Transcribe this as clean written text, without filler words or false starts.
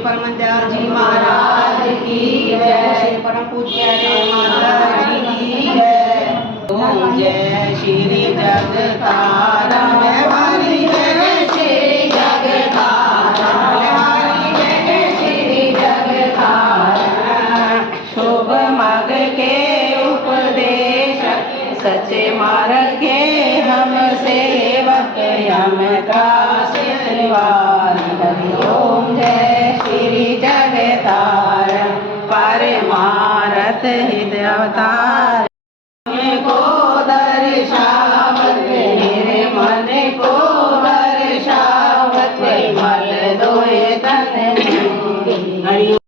परम दयाल जी महाराज की जय। श्री परम पूज्य माता जी की जय। ओम जय श्री जगतारा हरि जय श्री जगतारा हरि जय श्री जगतारा। शुभ मग के उपदेश सच्चे मार्ग के हम सेवक यम का सिरवार। हरि ओम जय श्री जगतार परमारथ हृदय अवतार। को दर्शावत मेरे मन को दर्शावत मल दोए तन।